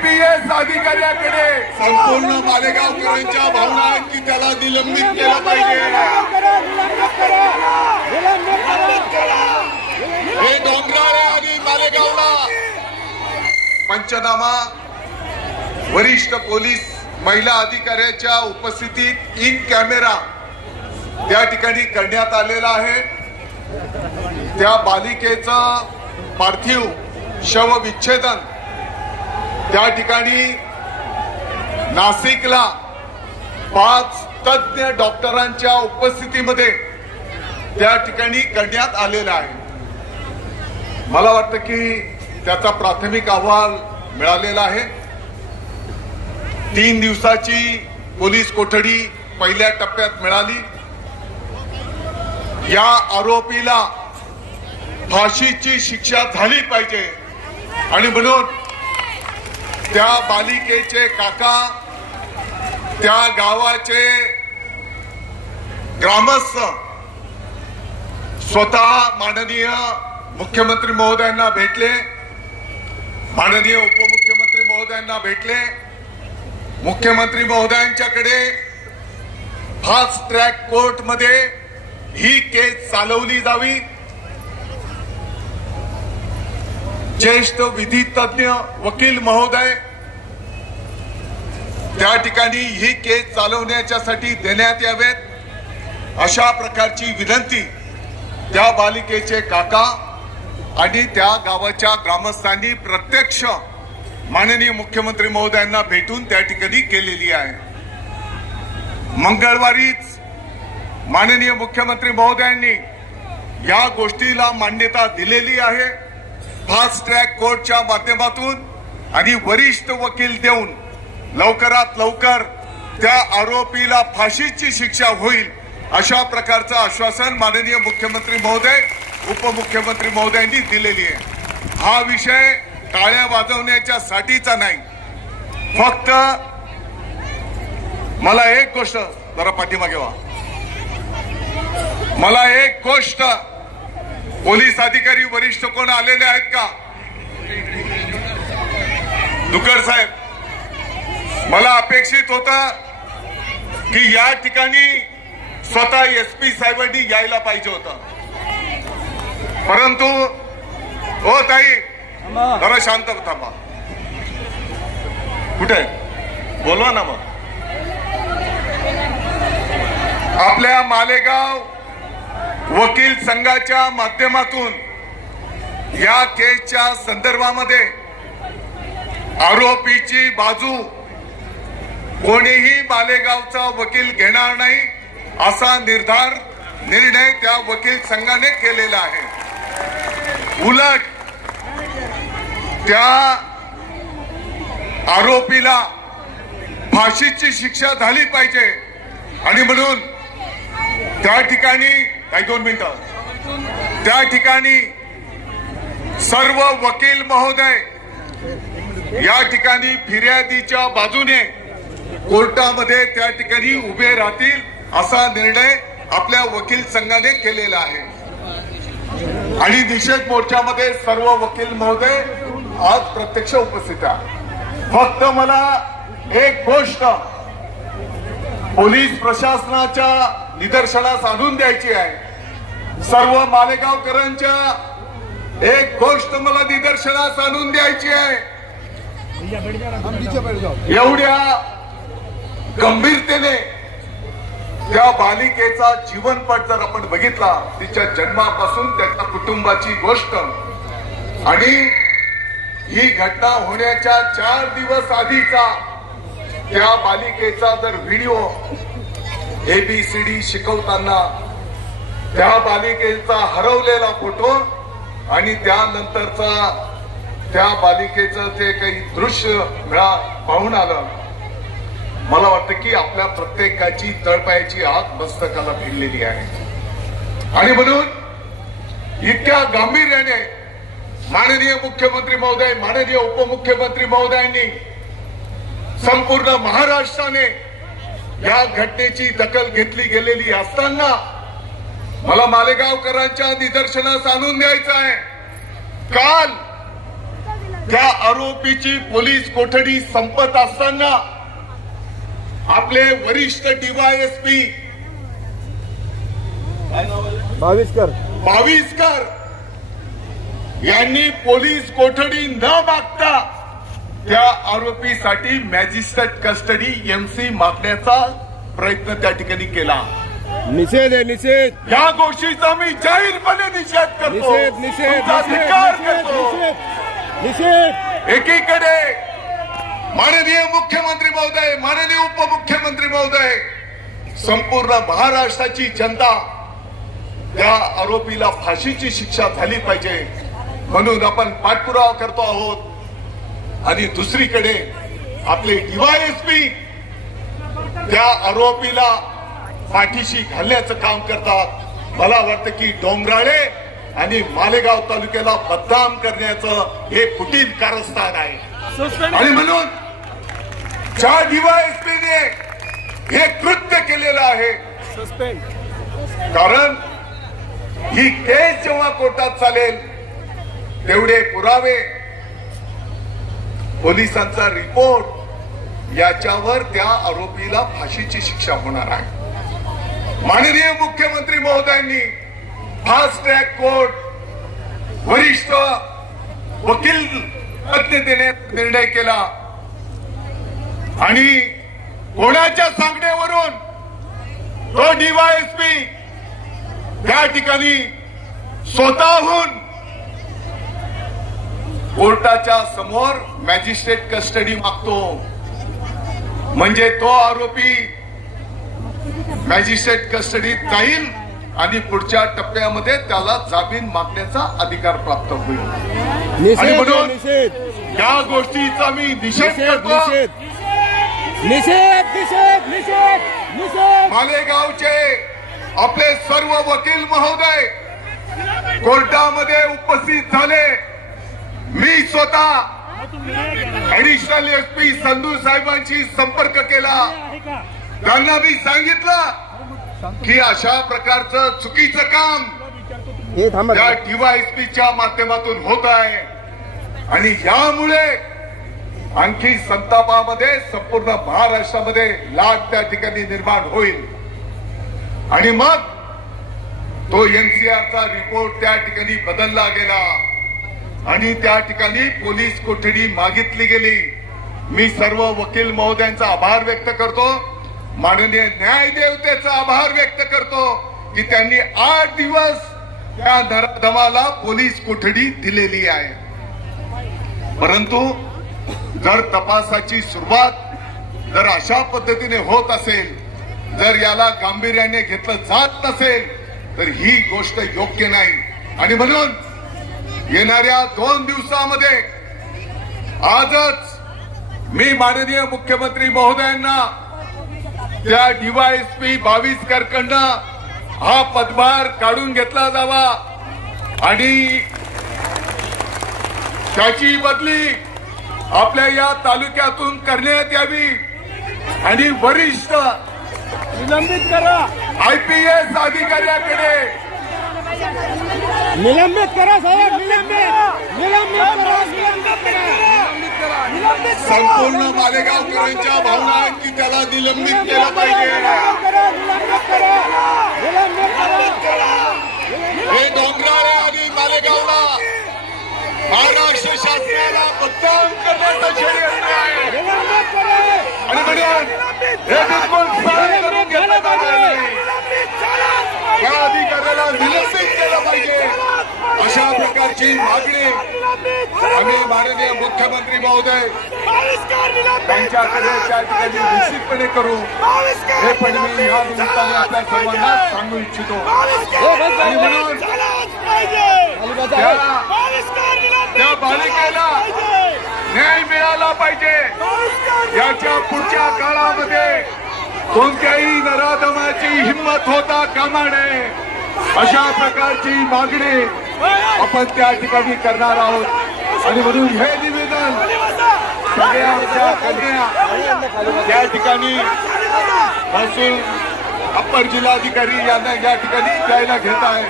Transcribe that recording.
IPS अधिकाऱ्याकडे संपूर्ण मालेगावकरांच्या भावना आहेत की त्याला निलंबित केलं पाहिजे। हे डोंगराळे आणि मालेगावला पंचनामा वरिष्ठ पोलीस महिला अधिकाऱ्याच्या उपस्थितीत इन कॅमेरा त्या ठिकाणी करण्यात आलेला आहे। त्या बालिकेचं पार्थिव शव विच्छेदन त्या ठिकाणी नाशिकला 5 तज्ञ डॉक्टरांच्या उपस्थितीमध्ये त्या ठिकाणी करण्यात आलेला आहे। मला वाटतं की त्याचा प्राथमिक अहवाल मिळालेला आहे। 3 दिवसाची पोलीस कोठडी पहिल्या टप्प्यात मिळाली। या आरोपीला फाशीची शिक्षा झाली पाहिजे आणि म्हणून त्या बालिकेचे काका, त्या गावाचे ग्रामस्थ स्वतः माननीय मुख्यमंत्री महोदयांना भेटले, माननीय उपमुख्यमंत्री महोदयांना भेटले। मुख्यमंत्री महोदयांच्याकडे फास्ट ट्रॅक कोर्ट मध्ये ही केस चालवली जावी। ज्येष्ठ विधी तज्ञ वकील महोदय त्या ठिकाणी ही केस चालवण्याच्यासाठी देण्यात यावेत अशा प्रकारची विनंती त्या बालिकेचे काका आणि त्या गावाच्या ग्रामस्थांनी प्रत्यक्ष माननीय मुख्यमंत्री महोदयांना भेटून त्या ठिकाणी केलेली आहे। मंगळवारीच माननीय मुख्यमंत्री महोदयांनी या गोष्टीला मान्यता दिलेली आहे फास्ट ट्रॅक कोर्टच्या माध्यमातून आणि वरिष्ठ वकील देऊन लवकरात लवकर त्या आरोपीला फाशीची शिक्षा होईल अशा प्रकारचं आश्वासन माननीय मुख्यमंत्री महोदय उपमुख्यमंत्री महोदयांनी दिलेली आहे। हा विषय टाळ्या वाजवण्याच्या साठीचा नाही, फक्त मला एक गोष्ट जरा पाठीमागे व्हा, मला एक गोष्ट पोलीस अधिकारी वरिष्ठ कोण आलेले आहेत का? दुकर साहेब, मला अपेक्षित होता की या ठिकाणी स्वतः SP साहेबांनी यायला पाहिजे होतं, परंतु हो ताई जरा शांत थांबा, कुठे बोलवा ना। मग आपल्या मालेगाव वकील संघाच्या माध्यमातून या केसच्या संदर्भामध्ये आरोपीची बाजू कोणीही मालेगावचा वकील घेणार नाही असा निर्णय त्या वकील संघाने केलेला आहे। उलट त्या आरोपीला फाशीची शिक्षा झाली पाहिजे आणि म्हणून त्या ठिकाणी 2 मिनिटं त्या ठिकाणी सर्व वकील महोदय या ठिकाणी फिर्यादीच्या बाजूने कोर्टामध्ये त्या ठिकाणी उभे राहतील असा निर्णय आपल्या वकील संघाने केलेला आहे आणि निषेध मोर्चामध्ये सर्व वकील महोदय आज प्रत्यक्ष उपस्थित आहे। फक्त मला एक गोष्ट पोलीस प्रशासनाच्या निदर्शनास आणून द्यायची आहे। सर्व मालेगावकरांच्या एक गोष्ट मला निदर्शनास आणून द्यायची आहे। एवढ्या गंभीरतेने त्या बालिकेचा जीवनपट जर आपण बघितला, तिच्या जन्मापासून त्याच्या कुटुंबाची गोष्ट आणि ही घटना होण्याच्या 4 दिवस आधीचा त्या बालिकेचा जर व्हिडिओ ABCD शिकवताना त्या बालिकेचा हरवलेला फोटो आणि त्यानंतरचा त्या बालिकेचं जे काही दृश्य पाहून आलं, मला वाटतं की आपल्या प्रत्येकाची तळपायाची आग मस्तकाला भिडलेली आहे आणि म्हणून इतक्या गांभीर्याने माननीय मुख्यमंत्री महोदय, माननीय उपमुख्यमंत्री महोदयांनी संपूर्ण महाराष्ट्राने या घटनेची दखल घेतली गेलेली असताना मला मालेगावकरांच्या निदर्शनास आणून द्यायचं आहे। काल त्या आरोपीची पोलीस कोठडी संपत असताना आपले वरिष्ठ डीवायएसपी बाविस्कर यांनी पोलीस कोठडी न मागता त्या आरोपीसाठी मॅजिस्ट्रेट कस्टडी एमसी मागण्याचा प्रयत्न त्या ठिकाणी केला. निषेध आहे, निषेध. या गोष्टीचा मी जाहीरपणे निषेध करतो. निषेध. एकीकडे माननीय मुख्यमंत्री महोदय, माननीय उपमुख्यमंत्री महोदय, संपूर्ण महाराष्ट्राची जनता त्या आरोपीला फाशीची शिक्षा झाली पाहिजे म्हणून आपण पाठपुरावा करतो आहोत. आणि दुसरीकडे आपले डीवायएसपी त्या आरोपीला पाठीशी घालण्याचं काम करतात. मला वाटतं की डोंगराळे आणि मालेगाव तालुक्याला बदनाम करण्याचं हे कुटील कारस्थान आहे. आणि म्हणून ज्या डीवायएसपीने हे कृत्य केलेलं आहे, कारण ही केस जेव्हा कोर्टात चालेल तेवढे पुरावे, पोलिसांचा रिपोर्ट याच्यावर त्या आरोपीला फाशीची शिक्षा होणार आहे. माननीय मुख्यमंत्री महोदयांनी फास्ट ट्रॅक कोर्ट, वरिष्ठ वकील तज्ञ देण्याचा निर्णय केला आणि कोणाच्या सांगण्यावरून तो डीवायएसपी त्या ठिकाणी स्वतःहून कोर्टाच्या समोर मॅजिस्ट्रेट कस्टडी मागतो. म्हणजे तो आरोपी मॅजिस्ट्रेट कस्टडीत जाईल आणि पुढच्या टप्प्यामध्ये त्याला जामीन मागण्याचा अधिकार प्राप्त होईल. आणि म्हणून या गोष्टीचा मी निषेध करतो. मालेगावचे आपले सर्व वकील महोदय कोर्टामध्ये उपस्थित झाले. मी स्वतः ऍडिशनल एसपी संधू साहेबांशी संपर्क केला. त्यांना मी सांगितलं की अशा प्रकारचं चुकीचं काम त्या डीवायएसपीच्या माध्यमातून होत आहे आणि यामुळे आणखी संतापामध्ये संपूर्ण महाराष्ट्रामध्ये लाट त्या ठिकाणी निर्माण होईल. आणि मग तो एनसीआरचा रिपोर्ट त्या ठिकाणी बदलला गेला आणि त्या ठिकाणी पोलीस कोठडी मागितली गेली. मी सर्व वकील महोदयांचा आभार व्यक्त करतो, माननीय न्यायदेवतेचा आभार व्यक्त करतो की त्यांनी 8 दिवस त्या नराधमाला पोलीस कोठडी दिलेली आहे. परंतु जर तपासाची सुरुवात जर अशा पद्धतीने होत असेल, जर याला गांभीर्याने घेतलं जात नसेल तर ही गोष्ट योग्य नाही. आणि म्हणून येणाऱ्या 2 दिवसामध्ये आजच मी माननीय मुख्यमंत्री महोदयांना त्या डीवायएसपी बाविस्करकडनं हा पदभार काढून घेतला जावा आणि त्याची बदली आपल्या या तालुक्यातून करण्यात यावी आणि वरिष्ठ निलंबित करा आयपीएस अधिकाऱ्याकडे निलंबित करा साहेब, संपूर्ण मालेगावकरांच्या भावना आहेत की त्याला निलंबित केलं पाहिजे. हे डोंगराळे आणि मालेगावला महाराष्ट्र शासनाला बदनाम करण्याचं षडयंत्र आहे आणि म्हणून हे बिलकुल सहन करून घेतलं जाणार नाही. या अधिकाऱ्याला निलंबित केलं पाहिजे अशा प्रकारची मागणी आम्ही माननीय मुख्यमंत्री महोदय त्यांच्याकडे त्या ठिकाणी निश्चितपणे करू. हे पण मी या निमित्ताने आपल्या सर्वांना सांगू इच्छितो. आणि म्हणून त्या बालिकेला न्याय मिळाला पाहिजे. याच्या पुढच्या काळामध्ये कोणत्याही नराधमाची हिंमत होता कामा नये अशा प्रकारची मागणी आपण त्या ठिकाणी करणार आहोत. आणि म्हणून हे निवेदन सगळ्या आमच्या कन्या त्या ठिकाणी महसूल अप्पर जिल्हाधिकारी यांना या ठिकाणी द्यायला घेत आहे.